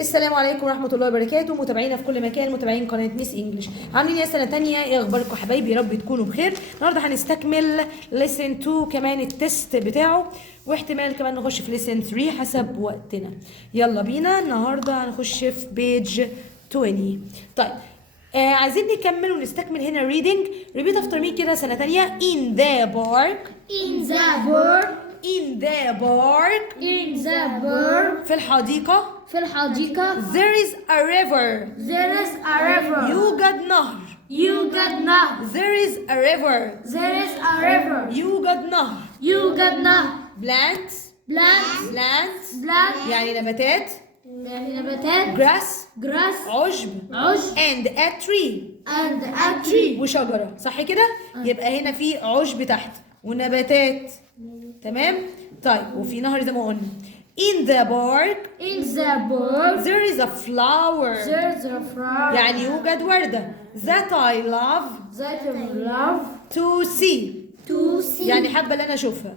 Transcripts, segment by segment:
السلام عليكم ورحمة الله وبركاته، متابعينا في كل مكان، متابعين قناة ميس انجلش. عاملين ايه سنة تانية؟ ايه اخباركم حبايبي؟ يا رب تكونوا بخير. النهارده هنستكمل ليسن 2 كمان التست بتاعه، واحتمال كمان نخش في ليسن 3 حسب وقتنا. يلا بينا، النهارده هنخش في بيج 20. طيب عايزين نكمل ونستكمل هنا ريدنج. ريبيت افتر مي كده سنة تانية. In the park. In the park. In the park. In the park. في الحديقة. في الحديقة. There is a river. There is a river. يوجد نهر. يوجد نهر. There is a river. There is a river. يوجد نهر. يوجد نهر. Plants. Plants. Plants. Plants. يعني نباتات. نباتات. Grass. Grass. عشب. عشب. And a tree. And a tree. وشجرة، صح كده؟ يبقى هنا في عشب تحت ونباتات. تمام؟ طيب وفي نهر زي ما قلنا. In the park. In the park. There is a flower. There is a flower. يعني يوجد وردة. That I love That I love to see. to see. يعني حابة اللي أنا أشوفها.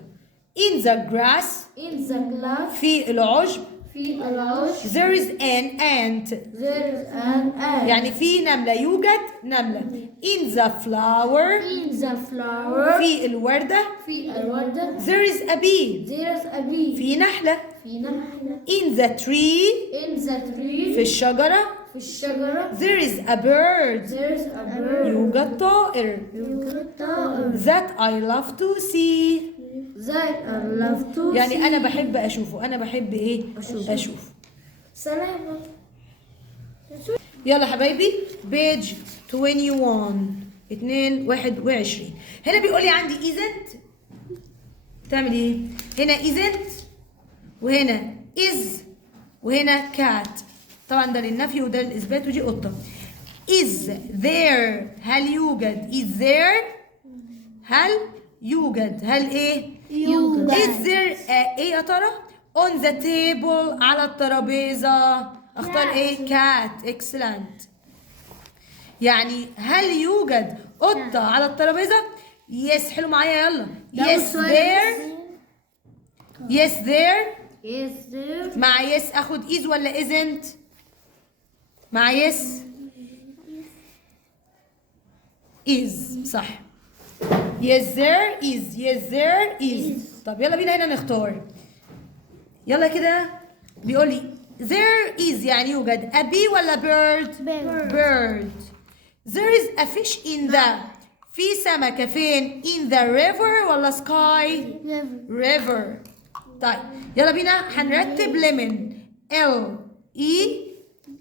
In the grass. In the glass. في العشب. في العشب. There is an ant. There is an ant. يعني في نملة، يوجد نملة. In the flower. In the flower. في الوردة. في الوردة. There is a bee. There is a bee. في نحلة. في نحلة. In the tree. In the tree. في الشجرة. في الشجرة. There is a bird. There is a bird. يوجد طائر. يوجد طائر. That I love to see. That I love to يعني see. أنا بحب أشوفه. أنا بحب إيه؟ أشوف. سلام. يلا حبايبي، بيج 21. هنا بيقول لي عندي isn't. تعمل ايه؟ هنا isn't وهنا is وهنا cat. طبعا ده للنفي وده للإثبات، ودي قطة. is there. هل يوجد؟ is there. هل يوجد؟ هل ايه؟ يوجد. is there ايه يا ترى؟ on the table. على الترابيزة. اختار ايه؟ cat. excellent. يعني هل يوجد قطة على الترابيزة؟ yes. حلو معايا، يلا. yes there. yes there. Is there. مع yes اخد is ولا isn't؟ مع yes is، صح. yes there is. yes there is. طب يلا بينا هنا نختار. يلا كده بيقول لي there is يعني يوجد a bee ولا bird؟ bird. There is a fish in the. في سمكة فين؟ in the river ولا sky؟ river. طيب يلا بينا هنرتب lemon. L E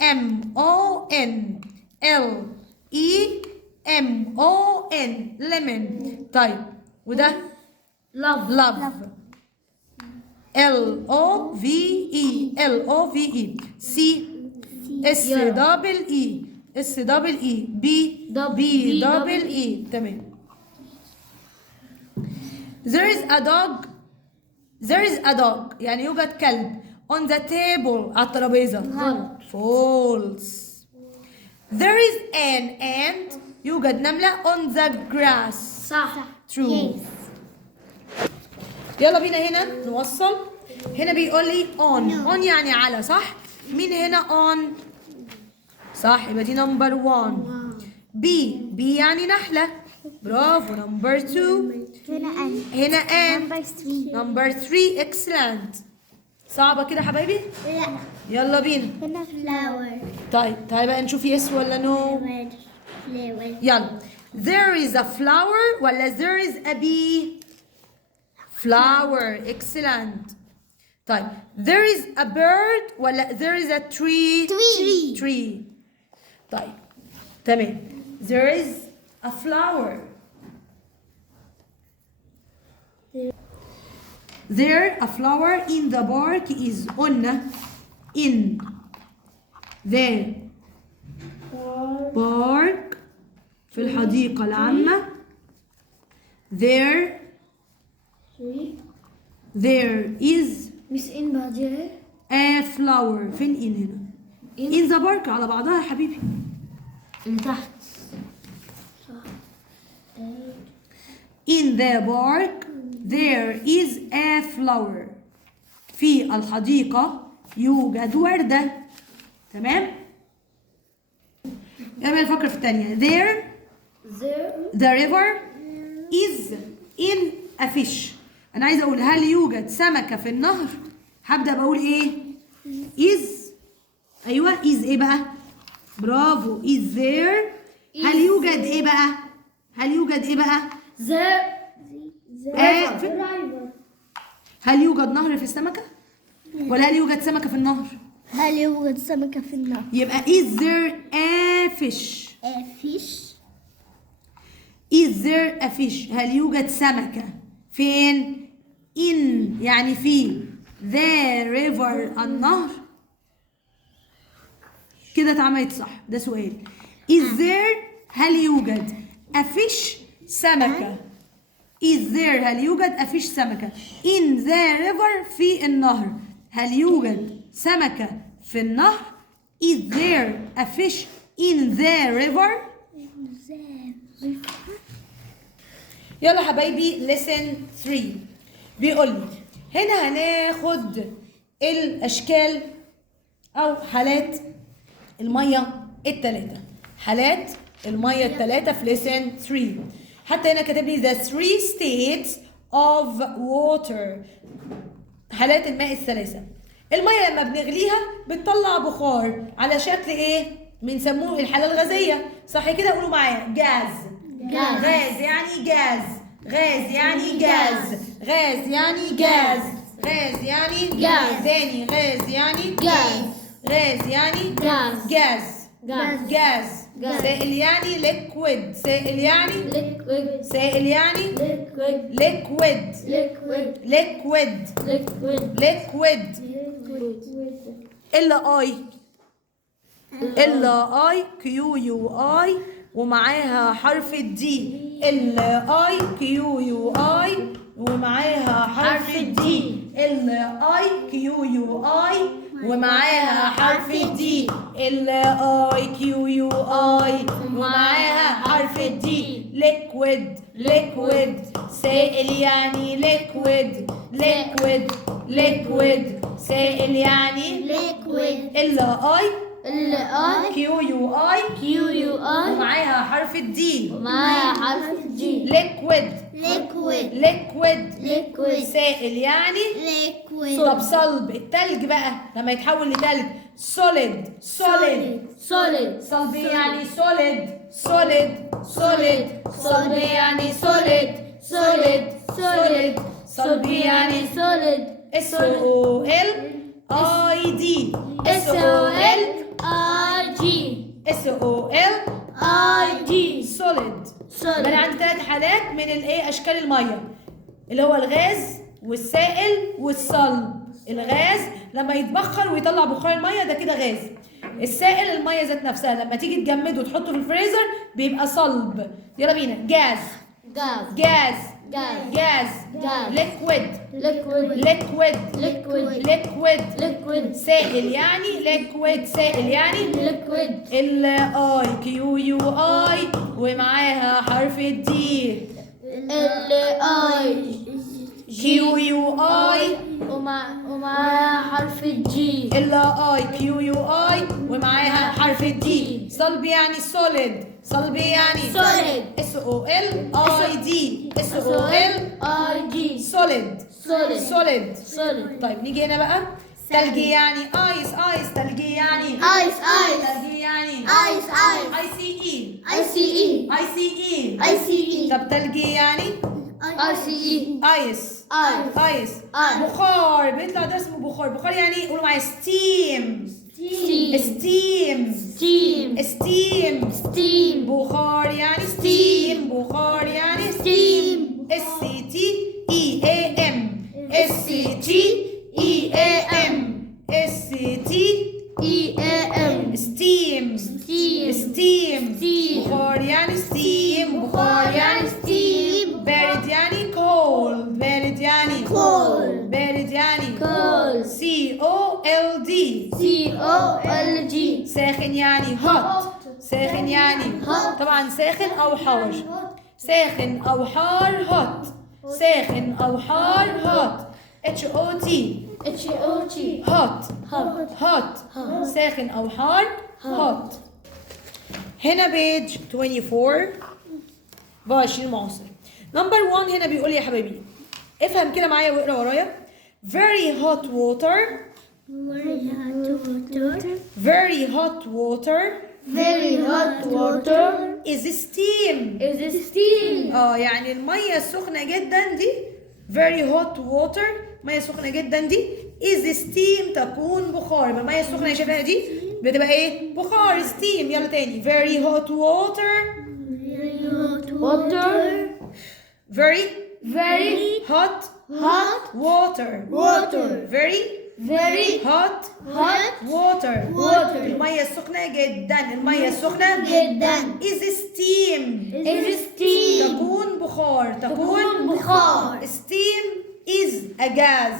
M O N. L E M O N lemon. طيب وده Love. love. L O V E. L O V E. C S double E. S double E. B B double E. تمام. There is a dog. There is a dog يعني يوجد كلب on the table على الترابيزة. غلط. false. There is an ant يوجد نملة on the grass. صح. true. يلا بينا هنا نوصل. هنا بيقول لي on. on يعني على، صح؟ مين هنا on؟ صح، يبقى دي نمبر 1. بي بي يعني نحلة. برافو. نمبر 2. هنا ان. نمبر 3. اكسلنت. صعبة كده حبايبي؟ لا. يلا بينا. هنا فلاور. طيب تعالى بقى نشوف يس ولا نو. فلاور. يلا. There is a flower ولا there is a bee؟ flower. excellent. طيب there is a bird ولا there is a tree؟ Tree. tree. طيب تمام. there is a flower. There a flower in the park is قلنا in the park في الحديقة العامة. There is مش إن بعدها. a flower. فين in هنا؟ in the park على بعضها يا حبيبي. من تحت. In the park there is a flower. في الحديقة يوجد وردة. تمام؟ يلا نفكر في الثانيه. there the river is in a fish. انا عايزه اقول هل يوجد سمكه في النهر؟ هبدا بقول ايه؟ is. ايوه is ايه بقى؟ برافو is there. هل يوجد ايه بقى؟ هل يوجد ايه بقى؟ هل يوجد نهر في السمكه؟ ولا هل يوجد سمكه في النهر؟ هل يوجد سمكة في النهر؟ يبقى is there a fish. A fish. is there a fish. هل يوجد سمكة فين؟ in يعني في the river النهر. كده اتعملت صح. ده سؤال. is there هل يوجد a fish سمكة. is there هل يوجد a fish سمكة in the river في النهر. هل يوجد سمكة في النهر. is there a fish in the river. يلا حبايبي listen 3 بيقول لي هنا هناخد الاشكال او حالات الميه الثلاثه. حالات الميه الثلاثه في listen 3. حتى هنا كاتب لي the 3 states of water. حالات الماء الثلاثه. الميه لما بنغليها بتطلع بخار على شكل ايه؟ بنسموه الحاله الغازيه. صح كده؟ قولوا معايا جاز. غاز يعني جاز. غاز يعني جاز. غاز يعني جاز. غاز يعني جاز. تاني غاز يعني جاز. غاز يعني جاز. جاز. جاز. سائل يعني ليكويد. سائل يعني سائل يعني ليكويد. ليكويد. ليكويد. الا اي الا اي كيو يو اي ومعاها حرف الدي. الا اي كيو يو اي ومعاها حرف الدي. الا اي كيو يو اي ومعاها حرف الدي. الا اي كيو يو اي ومعاها حرف الدي. ليكويد. ليكويد. سائل يعني ليكويد. ليكويد. ليكويد. سائل يعني liquid. الا اي I كيو يو اي Q U I ومعاها حرف الدي. معايا حرف G. ليكويد. liquid. ليكويد. Liquid. سائل يعني. liquid. طب صلب. التلج بقى لما يتحول لتلج solid. solid. Solid. صلب يعني solid. solid. solid. صلب يعني solid. solid. solid. صلب يعني Solid. S O L I D. S O L I G. S O L I G. solid. Solid. انا عندي 3 حالات من الايه اشكال الميه اللي هو الغاز والسائل والصلب. الغاز لما يتبخر ويطلع بخار الميه ده كده غاز. السائل الميه ذات نفسها لما تيجي تجمده وتحطه في الفريزر بيبقى صلب. يلا بينا. جاز. Gas. جاز. Gas. جاز. Gas. ليكويد. Liquid. ليكويد. Liquid. ليكويد. Liquid. سائل يعني ليكويد. سائل يعني Liquid. الاي كيو يو اي ومعاها حرف الدي. L I كيو يو اي ومعاها حرف G. الا اي كيو يو اي ومعاها حرف الدي. صلب يعني solid. صلب يعني Solid. اس او ال اي دي. اس او ال I G. solid. Solid. solid. Solid. طيب نيجي هنا بقى. تلجي يعني ايس. ايس. تلجي يعني Ice, ice. تلجي يعني Ice, ice. اي سي اي. I see E. اي سي اي. I see E. طب تلجي يعني I C E. ايس. Ice. ايس. Ice. بخار. بيطلع ده اسمه بخار. بخار يعني قولوا معايا ستيم. Steam. ستيم. Steam. ستيم. Steam. بخار يعني ستيم. بخار يعني Steam. اس سي تي اي اي ام. اس سي تي اي اي ام. اس سي تي E A M. ستيم. Steam. ستيم. Steam. بخار يعني ستيم. بخار يعني Steam. بارد يعني كولد. بارد يعني Cold. بارد يعني Cold. سي او ال دي. C O L G. ساخن يعني hot. ساخن يعني hot. طبعا ساخن او حار. ساخن او حار hot. ساخن او حار hot. HOT HOT hot hot hot ساخن أو حار hot. هنا بيج 24 24 معاصر. نمبر 1 هنا بيقول لي يا حبايبي افهم كده معايا واقرا ورايا. very hot water very hot water very hot water is steam. is steam يعني المية السخنة جدا دي very hot water مية سخنة جدا دي is steam تكون بخار. يبقى المية السخنة اللي شايفاها دي بتبقى ايه؟ بخار steam. يلا تاني very hot water water very very hot hot water water very very hot hot water water المية السخنة جدا المية السخنة جدا is steam is steam تكون بخار تكون بخار steam is a gas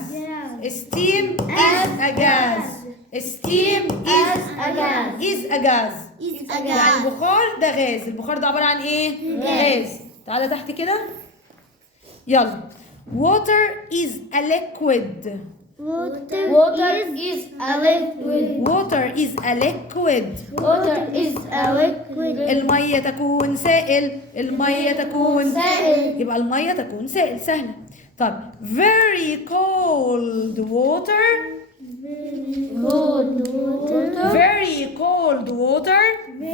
steam is a gas steam as a gas is a gas is a يعني gas البخار ده غاز. البخار ده عبارة عن ايه؟ غاز. تعالى تحت كده يلا. water is a liquid water is a liquid water is a liquid water is a liquid المية تكون سائل المية تكون سائل. يبقى المية تكون سائل سهلة. طب very cold water cold water very cold water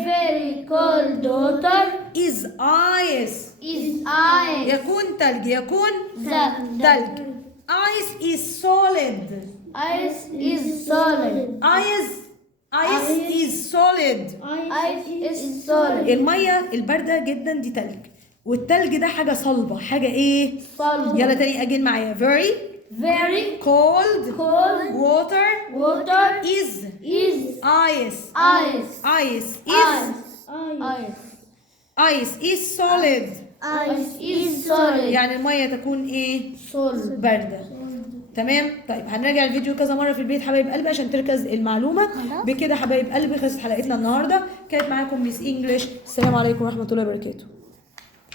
very cold water is ice is ice يكون ثلج يكون ثلج ice is solid ice is solid ice is solid ice is solid المية الباردة جدا دي ثلج والثلج ده حاجة صلبة حاجة ايه؟ solid يلا تاني اجين معايا very very cold cold water water is is ice ice ice is ice ice is solid ice is solid يعني المية تكون ايه؟ solid باردة. تمام. طيب هنراجع الفيديو كذا مرة في البيت حبايب قلبي عشان تركز المعلومة. بكده حبايب قلبي خلصت حلقتنا النهاردة. كانت معاكم ميس انجلش. السلام عليكم ورحمة الله وبركاته.